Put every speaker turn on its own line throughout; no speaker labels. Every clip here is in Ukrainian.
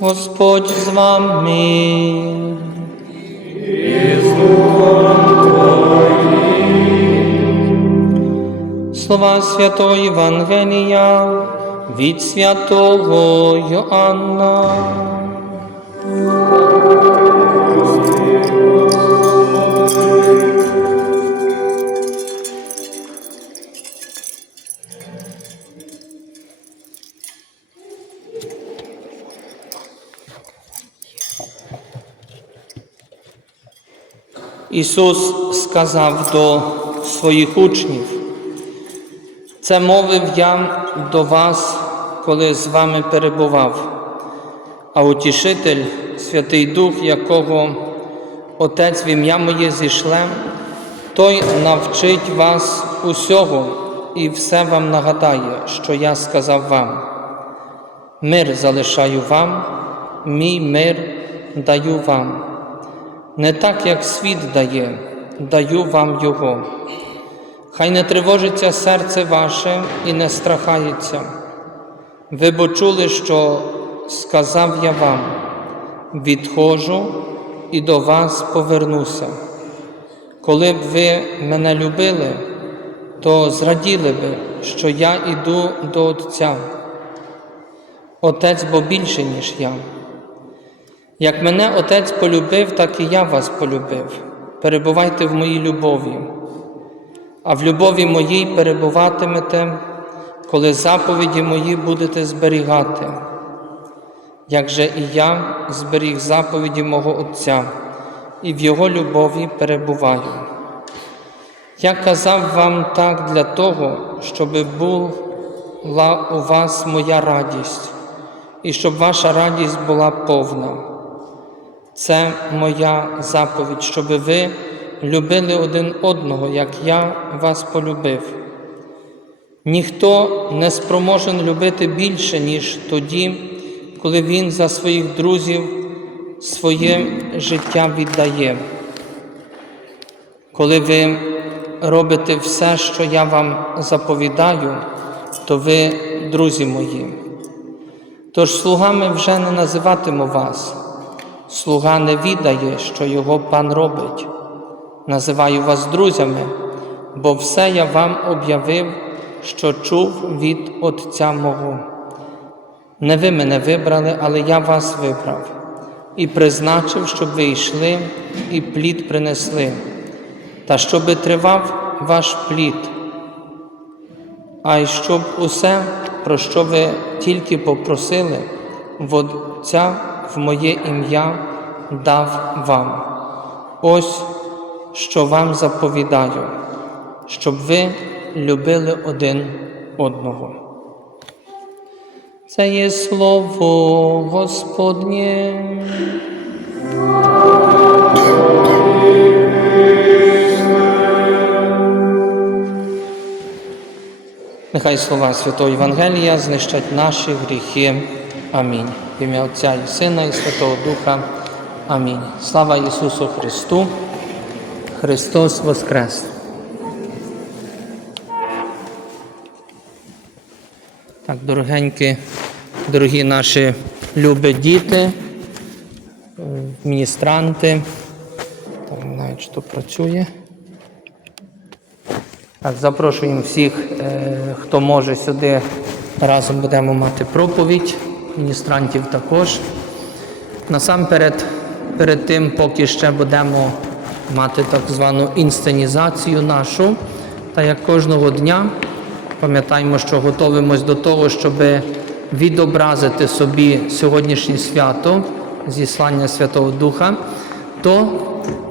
Господь з вами. Слова святого Євангелія від святого Йоанна. Ісус сказав до своїх учнів, це мовив я до вас, коли з вами перебував, а утішитель, Святий Дух, якого Отець в ім'я моє зішле, той навчить вас усього і все вам нагадає, що я сказав вам. Мир залишаю вам, мій мир даю вам. Не так, як світ дає, даю вам Його. Хай не тривожиться серце ваше і не страхається. Ви бо чули, що сказав я вам, відходжу і до вас повернуся. Коли б ви мене любили, то зраділи би, що я іду до Отця. Отець бо більше, ніж я. Як мене Отець полюбив, так і я вас полюбив. Перебувайте в моїй любові, а в любові моїй перебуватимете, коли заповіді мої будете зберігати, як же і я зберіг заповіді мого Отця, і в Його любові перебуваю. Я казав вам так для того, щоб була у вас моя радість, і щоб ваша радість була повна. Це моя заповідь, щоб ви любили один одного, як я вас полюбив. Ніхто не спроможен любити більше, ніж тоді, коли він за своїх друзів своє життя віддає. Коли ви робите все, що я вам заповідаю, то ви друзі мої. Тож слугами вже не називатиму вас. Слуга не відає, що його пан робить. Називаю вас друзями, бо все я вам об'явив, що чув від Отця мого. Не ви мене вибрали, але я вас вибрав і призначив, щоб ви йшли і плід принесли, та щоби тривав ваш плід, а й щоб усе, про що ви тільки попросили, в Отця в моє ім'я дав вам. Ось що вам заповідаю, щоб ви любили один одного. Це є слово Господнє. Нехай слова Святого Євангелія знищать наші гріхи. Амінь. В ім'я Отця і Сина, і Святого Духа. Амінь. Слава Ісусу Христу. Христос Воскрес! Так, дорогенькі, дорогі наші любі діти, е, міністранти. Так, не чи працює. Так, запрошуємо всіх, е, хто може сюди разом будемо мати проповідь, міністрантів також. Насамперед, перед тим, поки ще будемо мати так звану інсценізацію нашу, та як кожного дня пам'ятаємо, що готовимось до того, щоб відобразити собі сьогоднішнє свято зіслання Святого Духа, то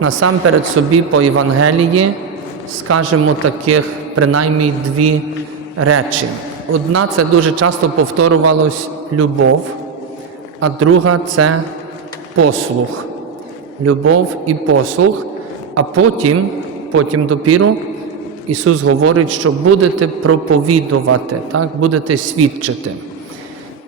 насамперед собі по Євангелії скажемо таких принаймні дві речі. Одна це дуже часто повторювалось любов, а друга це послух. Любов і послух. А потім, потім допіру, Ісус говорить, що будете проповідувати, так? будете свідчити.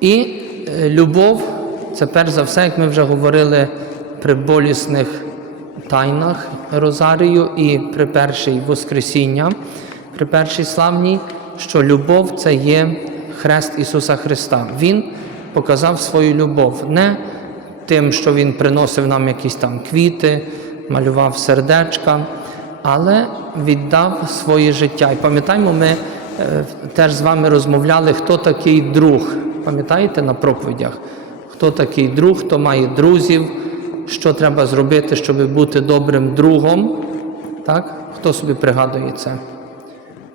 І е, любов це перш за все, як ми вже говорили при болісних тайнах Розарію і при першій Воскресіння, при першій славній, що любов це є хрест Ісуса Христа. Він показав свою любов не тим, що Він приносив нам якісь там квіти, малював сердечка, але віддав своє життя. І пам'ятаємо, ми е, теж з вами розмовляли, хто такий друг. Пам'ятаєте на проповідях? Хто такий друг, хто має друзів, що треба зробити, щоб бути добрим другом? Так? Хто собі пригадує це?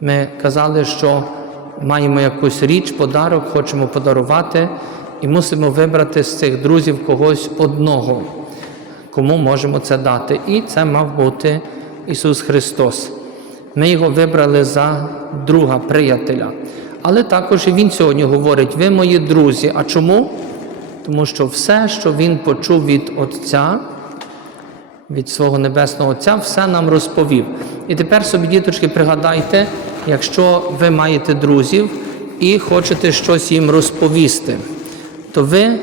Ми казали, що маємо якусь річ, подарок, хочемо подарувати, і мусимо вибрати з цих друзів когось одного, кому можемо це дати. І це мав бути Ісус Христос. Ми його вибрали за друга, приятеля. Але також і Він сьогодні говорить: ви мої друзі. А чому? Тому що все, що Він почув від Отця, від свого Небесного Отця, все нам розповів. І тепер собі, діточки, пригадайте, якщо ви маєте друзів і хочете щось їм розповісти, то ви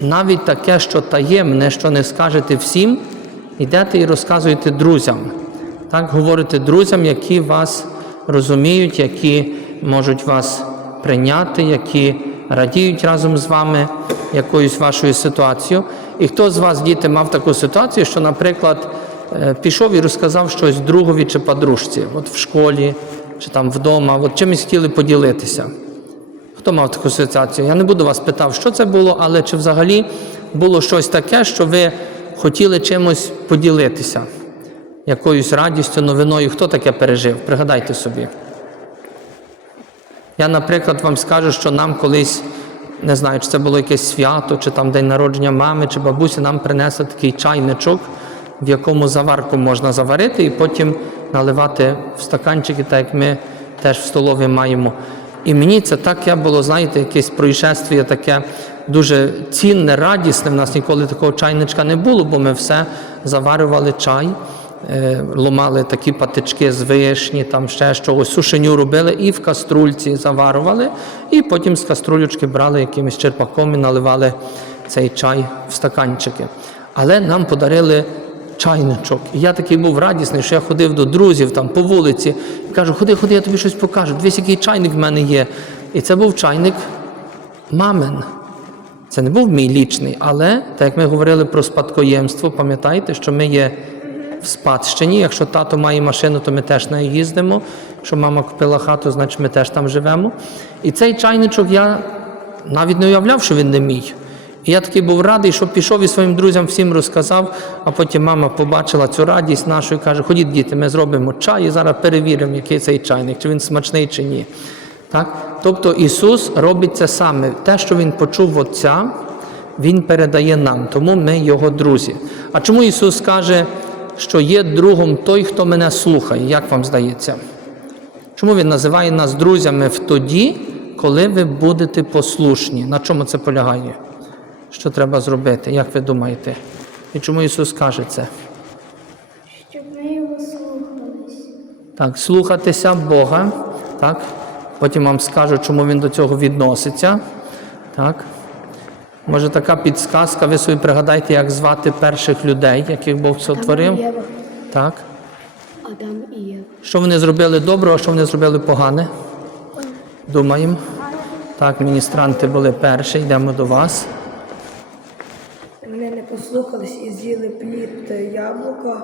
навіть таке, що таємне, що не скажете всім, йдете і розказуєте друзям. Так, говорите друзям, які вас розуміють, які можуть вас прийняти, які радіють разом з вами якоюсь вашою ситуацією. І хто з вас, діти, мав таку ситуацію, що, наприклад, е, пішов і розказав щось другові чи подружці, от в школі чи там вдома, от чимось хотіли поділитися. Хто мав таку ситуацію? Я не буду вас питав, що це було, але чи взагалі було щось таке, що ви хотіли чимось поділитися, якоюсь радістю, новиною? Хто таке пережив? Пригадайте собі. Я, наприклад, вам скажу, що нам колись, не знаю, чи це було якесь свято, чи там день народження мами, чи бабусі, нам принесли такий чайничок, в якому заварку можна заварити і потім наливати в стаканчики, так як ми теж в столові маємо. І мені це таке було, знаєте, якесь происшествие таке дуже цінне, радісне. В нас ніколи такого чайничка не було, бо ми все заварювали чай, е, ломали такі патички з вишні, там ще чогось, сушеню робили і в каструльці заварували, і потім з каструлючки брали якимось черпаком і наливали цей чай в стаканчики. Але нам подарили чайничок. І я такий був радісний, що я ходив до друзів там по вулиці і кажу, ходи, ходи, я тобі щось покажу. Дивись, який чайник в мене є. І це був чайник мамин. Це не був мій лічний, але так як ми говорили про спадкоємство, пам'ятаєте, що ми є в спадщині. Якщо тато має машину, то ми теж нею їздимо. Якщо мама купила хату, значить ми теж там живемо. І цей чайничок я навіть не уявляв, що він не мій. Я такий був радий, що пішов і своїм друзям всім розказав, а потім мама побачила цю радість нашу і каже: Ходіть, діти, ми зробимо чай і зараз перевіримо, який цей чайник, чи він смачний, чи ні. Так? Тобто Ісус робить це саме. Те, що Він почув Отця, Він передає нам, тому ми Його друзі. А чому Ісус каже, що є другом той, хто мене слухає? Як вам здається? Чому Він називає нас друзями в тоді, коли ви будете послушні? На чому це полягає? Що треба зробити? Як ви думаєте? І чому Ісус каже це?
Щоб ми його слухались.
Так, слухатися Бога, так? Потім вам скажу, чому він до цього відноситься. Так? Може, така підсказка, ви собі пригадайте, як звати перших людей, яких Бог сотворив. Так?
Адам і Єва.
Що вони зробили доброго, а що вони зробили погане? Думаємо. Так, міністранти були перші, йдемо до вас.
Послухались і з'їли плід яблука,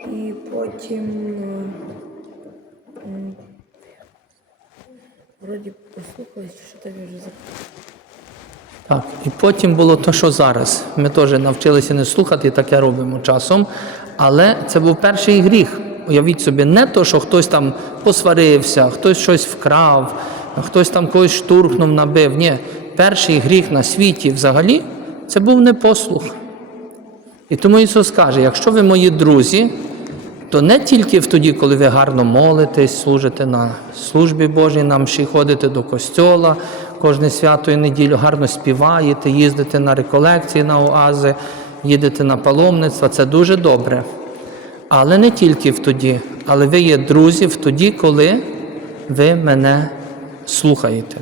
і потім е, вроді послухались, що там вже забув.
Так, і потім було те, що зараз. Ми теж навчилися не слухати, таке робимо часом. Але це був перший гріх. Уявіть собі, не то, що хтось там посварився, хтось щось вкрав, хтось там когось штурхнув, набив. Ні, перший гріх на світі взагалі це був непослух. І тому Ісус каже: якщо ви мої друзі, то не тільки в тоді, коли ви гарно молитесь, служите на службі Божій, нам ще ходите до костьола кожне свято і неділю, гарно співаєте, їздите на реколекції, на оази, їдете на паломництва, це дуже добре. Але не тільки в тоді, але ви є друзі в тоді, коли ви мене слухаєте.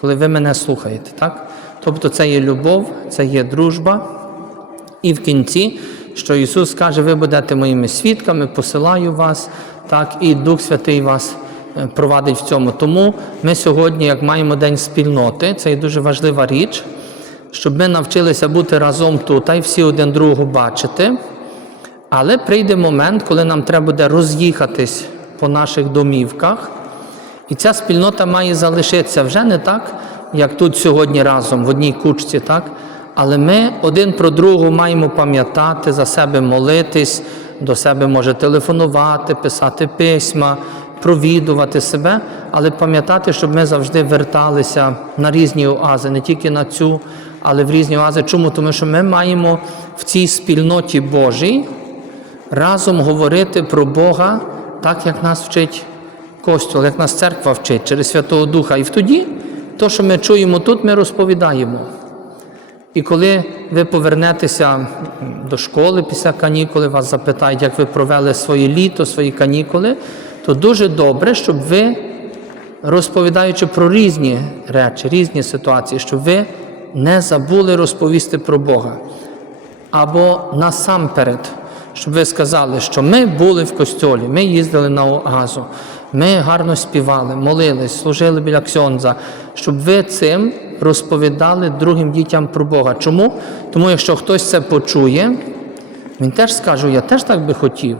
Коли ви мене слухаєте, так? Тобто це є любов, це є дружба. І в кінці, що Ісус каже, ви будете моїми свідками, посилаю вас, так, і Дух Святий вас е, провадить в цьому. Тому ми сьогодні, як маємо День спільноти, це є дуже важлива річ, щоб ми навчилися бути разом тут, та й всі один другого бачити. Але прийде момент, коли нам треба буде роз'їхатись по наших домівках, і ця спільнота має залишитися вже не так, як тут сьогодні разом, в одній кучці, так? Але ми один про другого маємо пам'ятати, за себе молитись, до себе може телефонувати, писати письма, провідувати себе, але пам'ятати, щоб ми завжди верталися на різні оази, не тільки на цю, але в різні оази. Чому? Тому що ми маємо в цій спільноті Божій разом говорити про Бога так, як нас вчить Костюл, як нас церква вчить через Святого Духа. І тоді, то, що ми чуємо тут, ми розповідаємо. І коли ви повернетеся до школи після канікули, вас запитають, як ви провели своє літо, свої канікули, то дуже добре, щоб ви, розповідаючи про різні речі, різні ситуації, щоб ви не забули розповісти про Бога. Або насамперед, щоб ви сказали, що ми були в костьолі, ми їздили на Оазу, ми гарно співали, молились, служили біля Ксьонза, щоб ви цим розповідали другим дітям про Бога. Чому? Тому якщо хтось це почує, він теж скаже, я теж так би хотів.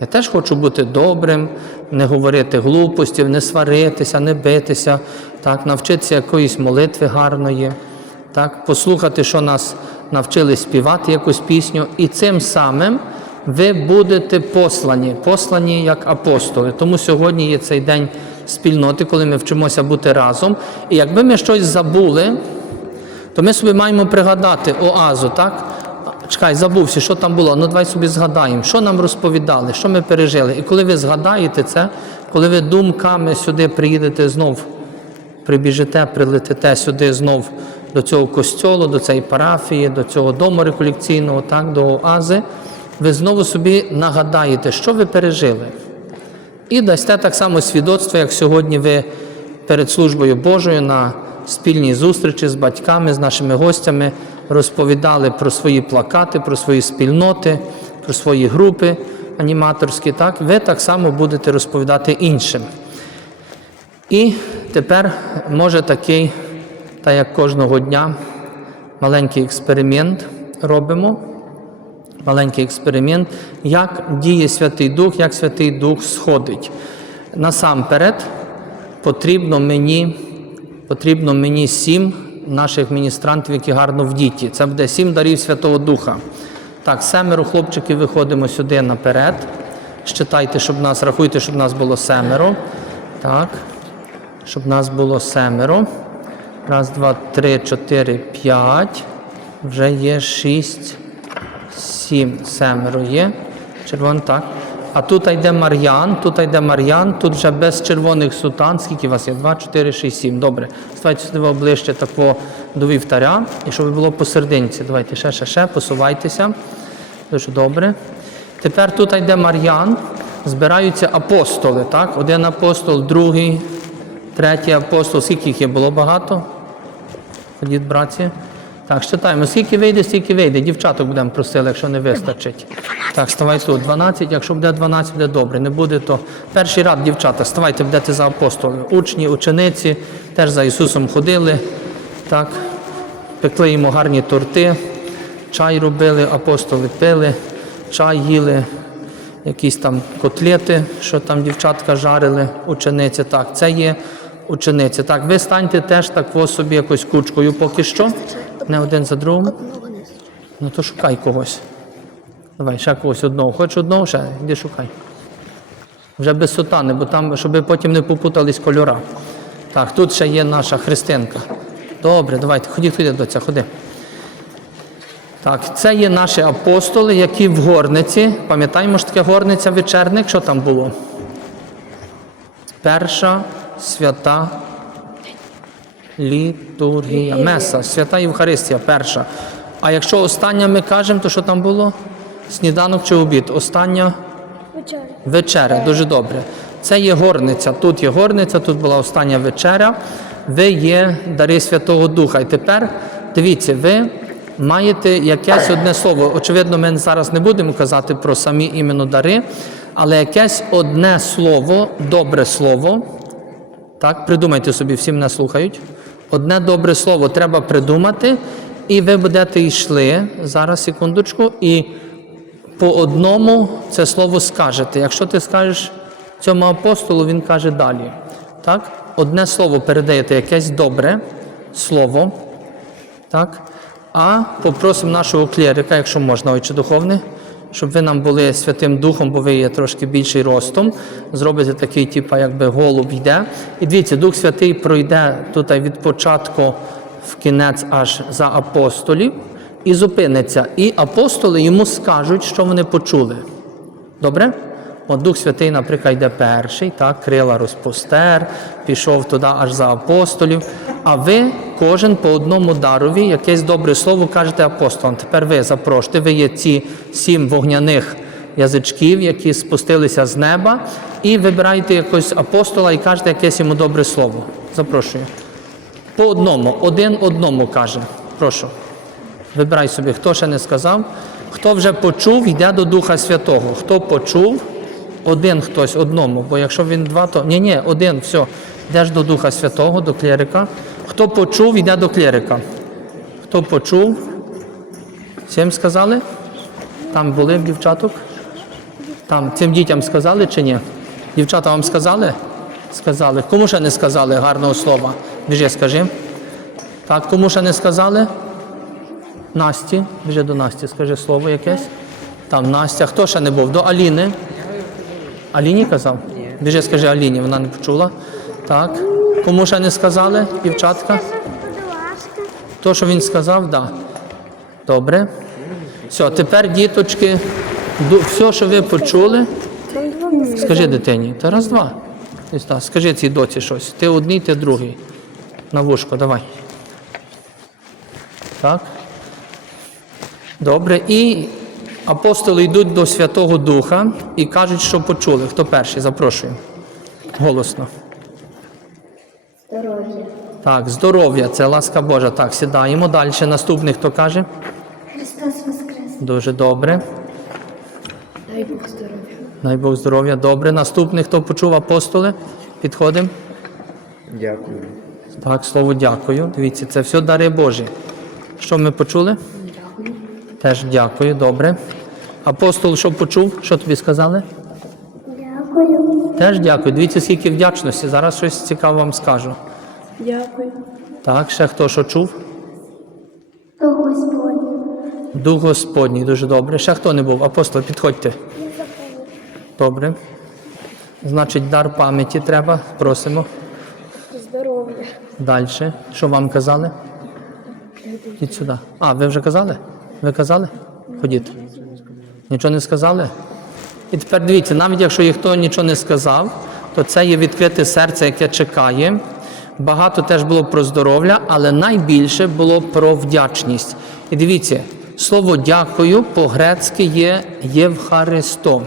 Я теж хочу бути добрим, не говорити глупостів, не сваритися, не битися, так, навчитися якоїсь молитви гарної, так, послухати, що нас навчили співати якусь пісню, і цим самим ви будете послані, послані як апостоли. Тому сьогодні є цей день спільноти, коли ми вчимося бути разом. І якби ми щось забули, то ми собі маємо пригадати оазу, так? Чекай, забувся, що там було. Ну давай собі згадаємо, що нам розповідали, що ми пережили. І коли ви згадаєте це, коли ви думками сюди приїдете знов, прибіжите, прилетите сюди знов до цього костьолу, до цієї парафії, до цього дому реколекційного, так, до оази, ви знову собі нагадаєте, що ви пережили. І дасте так само свідоцтво, як сьогодні ви перед службою Божою на спільній зустрічі з батьками, з нашими гостями розповідали про свої плакати, про свої спільноти, про свої групи аніматорські. Так, ви так само будете розповідати іншим. І тепер може такий, так як кожного дня, маленький експеримент робимо. Маленький експеримент, як діє Святий Дух, як Святий Дух сходить. Насамперед потрібно мені, потрібно мені сім наших міністрантів, які гарно в діті. Це буде сім дарів Святого Духа. Так, семеро хлопчиків виходимо сюди наперед. Щитайте, щоб нас, рахуйте, щоб нас було семеро. Так, щоб нас було семеро. Раз, два, три, чотири, п'ять. Вже є шість. Сім, семеро є. Червон, так. А тут йде Мар'ян, тут йде Мар'ян, тут вже без червоних сутан. Скільки у вас є? Два, чотири, шість, сім. Добре. Ставайте сюди ближче тако до вівтаря. І щоб було посерединці. Давайте ще, ще, ще, посувайтеся. Дуже добре. Тепер тут йде Мар'ян, збираються апостоли. так? Один апостол, другий, третій апостол. Скільки їх є? Було багато? Ходіть, братці. Так, считаємо, скільки вийде, стільки вийде. Дівчаток будемо просили, якщо не вистачить. Так, ставай тут. 12, якщо буде 12, буде добре. Не буде, то перший рад, дівчата, ставайте, будете за апостолами. Учні, учениці теж за Ісусом ходили. Так, пекли йому гарні торти, чай робили, апостоли пили, чай їли, якісь там котлети, що там дівчатка жарили, учениці. Так, це є учениці. Так, ви станьте теж так по собі якось кучкою поки що. Не один за другим. Ну то шукай когось. Давай, ще когось одного. Хочеш одного, ще йди шукай. Вже без сутани, бо там, щоб потім не попутались кольора. Так, тут ще є наша Христинка. Добре, давайте, ходіть, ходіть до ця, ходи. Так, це є наші апостоли, які в горниці. Пам'ятаємо ж таке горниця вечерник, що там було? Перша свята літургія. Меса, свята Євхаристія, перша. А якщо остання ми кажемо, то що там було? Сніданок чи обід? Остання
Вечеря.
вечеря. Дуже добре. Це є горниця. Тут є горниця, тут була остання вечеря. Ви є дари Святого Духа. І тепер дивіться, ви маєте якесь одне слово. Очевидно, ми зараз не будемо казати про самі іменно дари, але якесь одне слово, добре слово. Так, придумайте собі, всі мене слухають. Одне добре слово треба придумати, і ви будете йшли зараз, секундочку, і по одному це слово скажете. Якщо ти скажеш цьому апостолу, він каже далі. Так? Одне слово передаєте якесь добре слово. Так? А попросимо нашого клєрика, якщо можна, отче духовне, щоб ви нам були Святим Духом, бо ви є трошки більший ростом. Зробите такий, типу, якби голуб йде. І дивіться, Дух Святий пройде тут від початку в кінець аж за апостолів і зупиниться. І апостоли йому скажуть, що вони почули. Добре? От Дух Святий, наприклад, йде перший, так, крила розпостер, пішов туди аж за апостолів. А ви, кожен по одному дарові, якесь добре слово кажете апостолам. Тепер ви запрошуйте, ви є ці сім вогняних язичків, які спустилися з неба, і вибираєте якогось апостола і кажете якесь йому добре слово. Запрошую. По одному, один одному каже. Прошу. Вибирай собі, хто ще не сказав. Хто вже почув, йде до Духа Святого. Хто почув, один хтось одному. Бо якщо він два, то ні, ні, один, все. Йдеш до Духа Святого, до клєрика. Хто почув, йде до клєрика. Хто почув? Всім сказали? Там були дівчаток? Там цим дітям сказали чи ні? Дівчата вам сказали? Сказали. Кому ще не сказали гарного слова? Біжи, скажи. Так, кому ще не сказали? Насті, біжи до Насті, скажи слово якесь. Там Настя. Хто ще не був? До Аліни. Аліні казав? Ні. Біжи, скажи Аліні, вона не почула. Так. Кому ще не сказали, дівчатка? То, що він сказав, так. Да. Добре. Все, тепер, діточки, все, що ви почули, скажи дитині. Та раз, два. Скажи цій доці щось. Ти одній, ти другий. На вушко, давай. Так. Добре. І апостоли йдуть до Святого Духа і кажуть, що почули. Хто перший? Запрошую. Голосно.
Здоров'я.
Так, здоров'я, це ласка Божа. Так, сідаємо. Далі наступний, хто каже?
Христос Воскрес.
Дуже добре.
Дай Бог здоров'я.
Дай Бог здоров'я. Добре. Наступний, хто почув апостоли? Підходимо.
Дякую.
Так, слово дякую. Дивіться, це все дари Божі. Що ми почули? Теж дякую, добре. Апостол, що почув? Що тобі сказали?
Дякую.
Теж дякую. Дивіться, скільки вдячності. Зараз щось цікаве вам скажу.
Дякую.
Так, ще хто що чув?
То Господь.
Дух Господній, дуже добре. Ще хто не був? Апостол, підходьте. Добре. Значить, дар пам'яті треба. Просимо.
Здоров'я.
Далі. Що вам казали? Ідіть сюди. А, ви вже казали? Ви казали? Ходіть. Нічого не сказали? І тепер дивіться, навіть якщо ніхто нічого не сказав, то це є відкрите серце, яке чекає. Багато теж було про здоров'я, але найбільше було про вдячність. І дивіться, слово дякую по-грецьки є Євхаристо.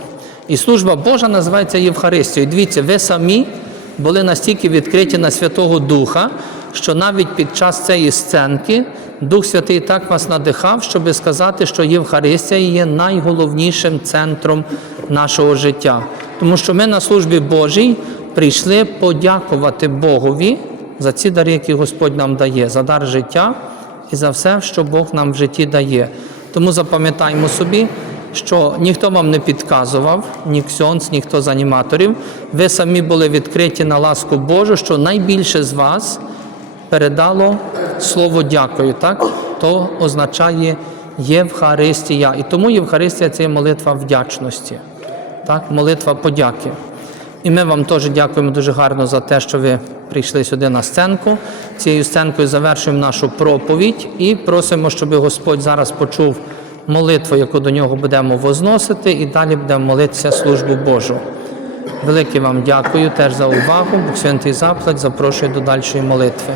І служба Божа називається Євхаристією. Дивіться, ви самі були настільки відкриті на Святого Духа, що навіть під час цієї сценки Дух Святий так вас надихав, щоб сказати, що Євхаристія є найголовнішим центром нашого життя. Тому що ми на службі Божій прийшли подякувати Богові за ці дари, які Господь нам дає, за дар життя і за все, що Бог нам в житті дає. Тому запам'ятаймо собі, що ніхто вам не підказував, ні ксьонц, ніхто з аніматорів. Ви самі були відкриті на ласку Божу, що найбільше з вас передало слово дякую, так? То означає Євхаристія. І тому Євхаристія це молитва вдячності, так? молитва подяки. І ми вам теж дякуємо дуже гарно за те, що ви прийшли сюди на сценку. Цією сценкою завершуємо нашу проповідь і просимо, щоб Господь зараз почув молитву, яку до нього будемо возносити, і далі будемо молитися службу Божу. Велике вам дякую теж за увагу. Святий заплать запрошую до дальшої молитви.